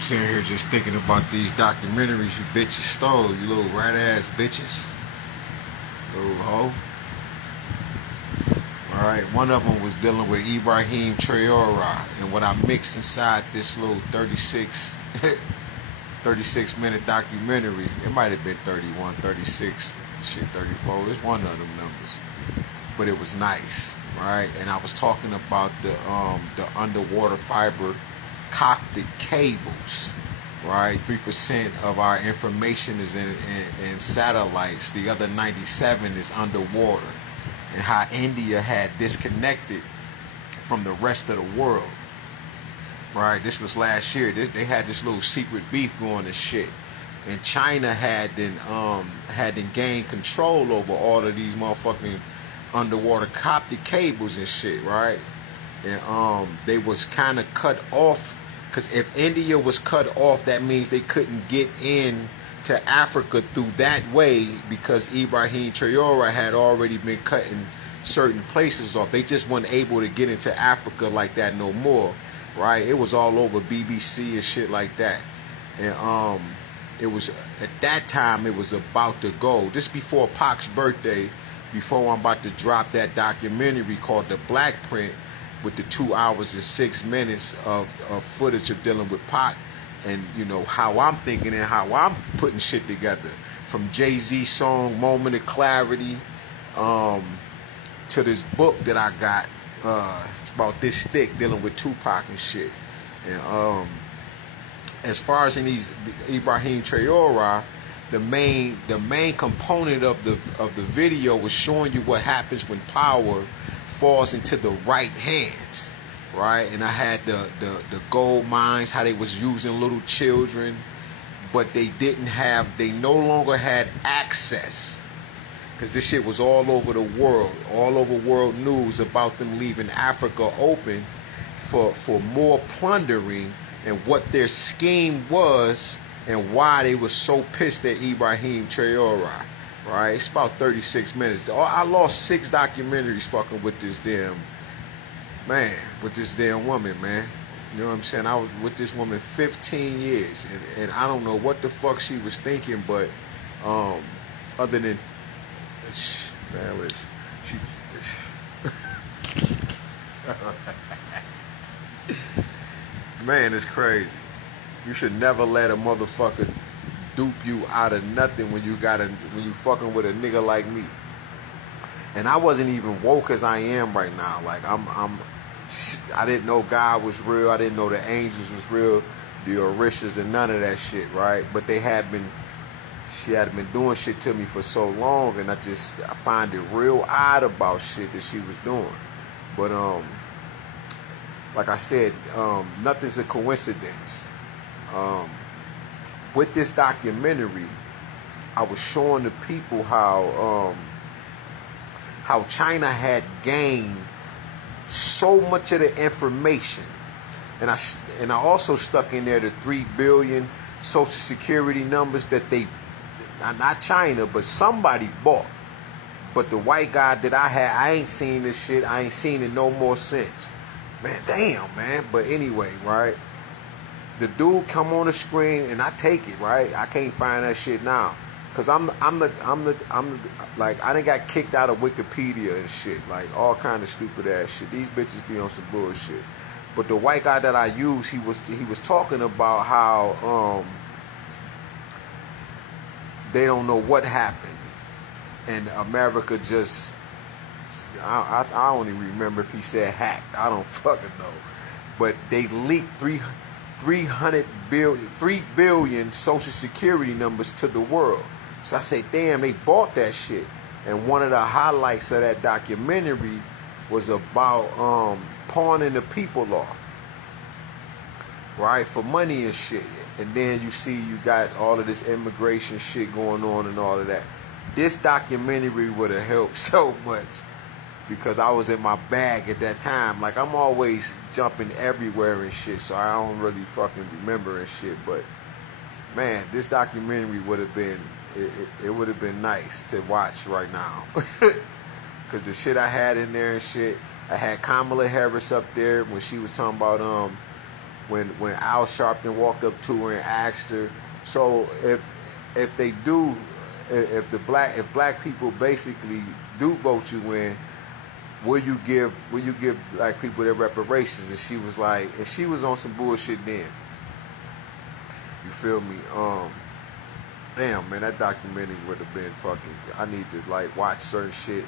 sitting here just thinking about these documentaries you bitches stole, you little rat ass bitches. Little hoe. Alright, one of them was dealing with Ibrahim Traore, and what I mixed inside this little 36 minute documentary, it might have been 31, 36, shit, 34, it's one of them numbers. But it was nice, right? And I was talking about the underwater fiber optic cables, right? 3% of our information is in satellites. The other 97 is underwater. And how India had disconnected from the rest of the world, right? This was last year. They had this little secret beef going and shit. And China had then gained control over all of these motherfucking underwater optic cables and shit, right? And they was kind of cut off, because if India was cut off, that means they couldn't get in to Africa through that way, because Ibrahim Traore had already been cutting certain places off. They just weren't able to get into Africa like that no more, right? It was all over BBC and shit like that. And it was, at that time, it was about to go. This before Pac's birthday, before I'm about to drop that documentary called The Black Print, with the 2 hours and 6 minutes of footage of dealing with Pac, and you know how I'm thinking and how I'm putting shit together, from Jay-Z song Moment of Clarity to this book that I got about this thick, dealing with Tupac and shit. And as far as in these Ibrahim Traore, the main component of the video was showing you what happens when power falls into the right hands, right? And I had the gold mines, how they was using little children, but they no longer had access, because this shit was all over the world, all over world news about them leaving Africa open for more plundering, and what their scheme was and why they were so pissed at Ibrahim Traore. Right, it's about 36 minutes. I lost 6 documentaries fucking with this damn woman, man. You know what I'm saying? I was with this woman 15 years, and I don't know what the fuck she was thinking, but other than, man, listen, man, it's crazy. You should never let a motherfucker dupe you out of nothing when you fucking with a nigga like me. And I wasn't even woke as I am right now. Like I didn't know God was real. I didn't know the angels was real, the Orishas and none of that shit, right? But she had been doing shit to me for so long, and I find it real odd about shit that she was doing. But like I said, nothing's a coincidence. With this documentary, I was showing the people how China had gained so much of the information, and I also stuck in there the 3 billion social security numbers that they, not China, but somebody bought. But the white guy that I had, I ain't seen this shit. I ain't seen it no more since. Man, damn, man. But anyway, right? The dude come on the screen and I take it, right? I can't find that shit now, cause I'm like, I done got kicked out of Wikipedia and shit, like all kind of stupid ass shit. These bitches be on some bullshit. But the white guy that I used, he was talking about how they don't know what happened, and America just, I don't even remember if he said hacked. I don't fucking know, but they leaked 3 billion social security numbers to the world. So I say, damn, they bought that shit. And one of the highlights of that documentary was about pawning the people off, right, for money and shit. And then you got all of this immigration shit going on and all of that. This documentary would have helped so much, because I was in my bag at that time. Like, I'm always jumping everywhere and shit, so I don't really fucking remember and shit. But man, this documentary would have been, it would have been nice to watch right now. Because the shit I had in there and shit, I had Kamala Harris up there when she was talking about when Al Sharpton walked up to her and asked her. So if they do, if black people basically do vote you in, will you give black people their reparations? And she was like, and she was on some bullshit then. You feel me? Damn, man, that documentary would have been fucking. I need to like watch certain shit.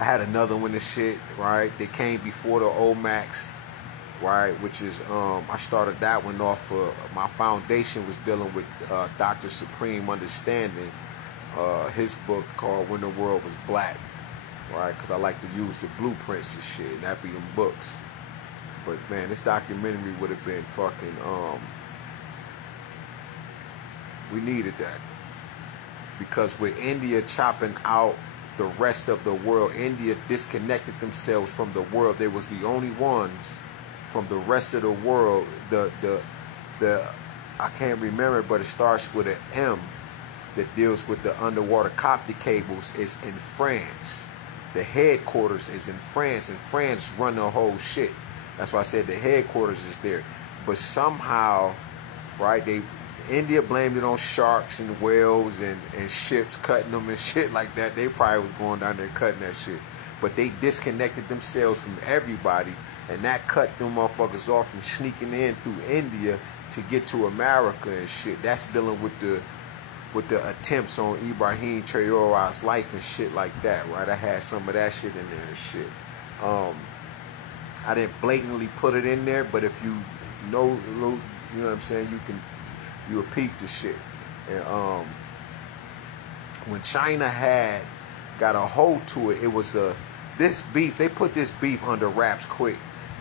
I had another one of shit, right? They came before the Omax, right? Which is I started that one off. My foundation was dealing with Dr. Supreme Understanding, his book called When the World Was Black, right? Because I like to use the blueprints and shit, and that be them books. But man, this documentary would have been fucking. We needed that because with India chopping out the rest of the world, India disconnected themselves from the world. They was the only ones from the rest of the world. The I can't remember, but it starts with an M that deals with the underwater copper cables. Is in France. The headquarters is in France, and France run the whole shit. That's why I said the headquarters is there. But somehow, right, India blamed it on sharks and whales and ships cutting them and shit like that. They probably was going down there cutting that shit. But they disconnected themselves from everybody, and that cut them motherfuckers off from sneaking in through India to get to America and shit. That's dealing with the attempts on Ibrahim Traore's life and shit like that, right? I had some of that shit in there and shit. I didn't blatantly put it in there, but if you know what I'm saying, you'll peep the shit. And when China had got a hold to it, it was this beef. They put this beef under wraps quick,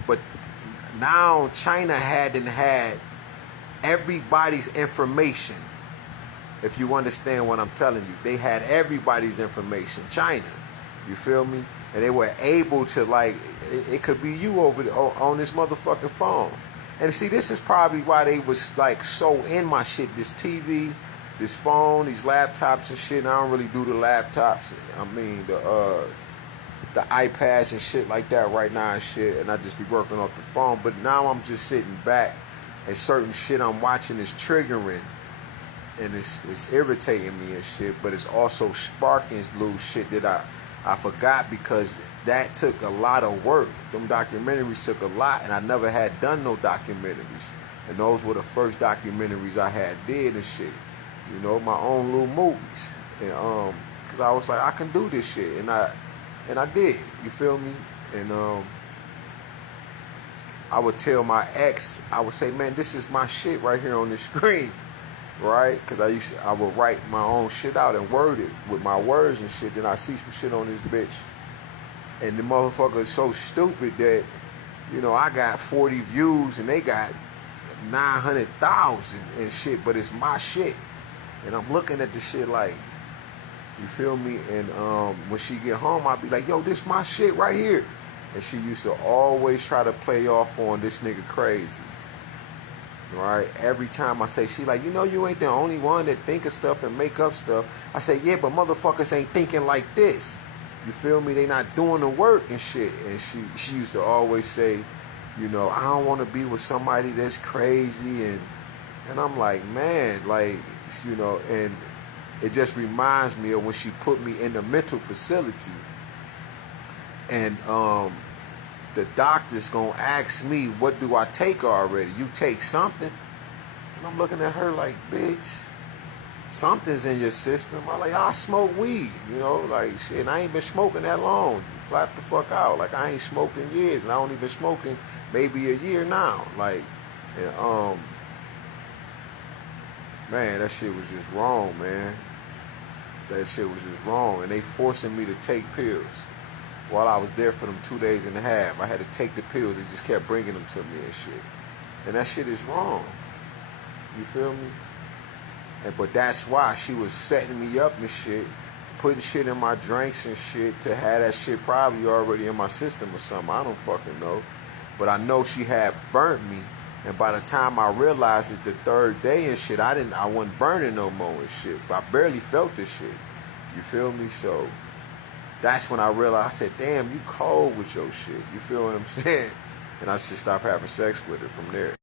but now China hadn't had everybody's information. If you understand what I'm telling you, they had everybody's information. China, you feel me? And they were able to like, it could be you on this motherfucking phone. And see, this is probably why they was like so in my shit. This TV, this phone, these laptops and shit. And I don't really do the laptops. I mean the iPads and shit like that right now and shit. And I just be working off the phone. But now I'm just sitting back, and certain shit I'm watching is triggering, and it's irritating me and shit. But it's also sparking loose shit that I forgot because that took a lot of work. Them documentaries took a lot, and I never had done no documentaries. And those were the first documentaries I had did and shit. You know, my own little movies. And cause I was like, I can do this shit, and I did. You feel me? And I would tell my ex, I would say, man, this is my shit right here on the screen. Right? Because I would write my own shit out and word it with my words and shit. Then I see some shit on this bitch, and the motherfucker is so stupid that, you know, I got 40 views and they got 900,000 and shit, but it's my shit. And I'm looking at the shit like, you feel me? And when she get home, I'll be like, yo, this my shit right here. And she used to always try to play off on this nigga crazy. Right? Every time I say, she like, you know, you ain't the only one that think of stuff and make up stuff. I say, yeah, but motherfuckers ain't thinking like this. You feel me? They not doing the work and shit. And she used to always say, you know, I don't want to be with somebody that's crazy. And I'm like, man, like, you know, and it just reminds me of when she put me in the mental facility. And the doctor's gonna ask me, what do I take already? You take something? And I'm looking at her like, bitch, something's in your system. I'm like, I smoke weed, you know, like shit, I ain't been smoking that long. Flat the fuck out. Like I ain't smoked in years, and I only been smoking maybe a year now. Like, and, man, that shit was just wrong, man. That shit was just wrong. And they forcing me to take pills. While I was there for them 2.5 days, I had to take the pills. They just kept bringing them to me and shit. And that shit is wrong. You feel me? But that's why she was setting me up and shit, putting shit in my drinks and shit to have that shit probably already in my system or something. I don't fucking know. But I know she had burnt me. And by the time I realized it the 3rd day and shit, I wasn't burning no more and shit. I barely felt this shit. You feel me? So that's when I realized, I said, damn, you cold with your shit. You feel what I'm saying? and I should stop having sex with her from there.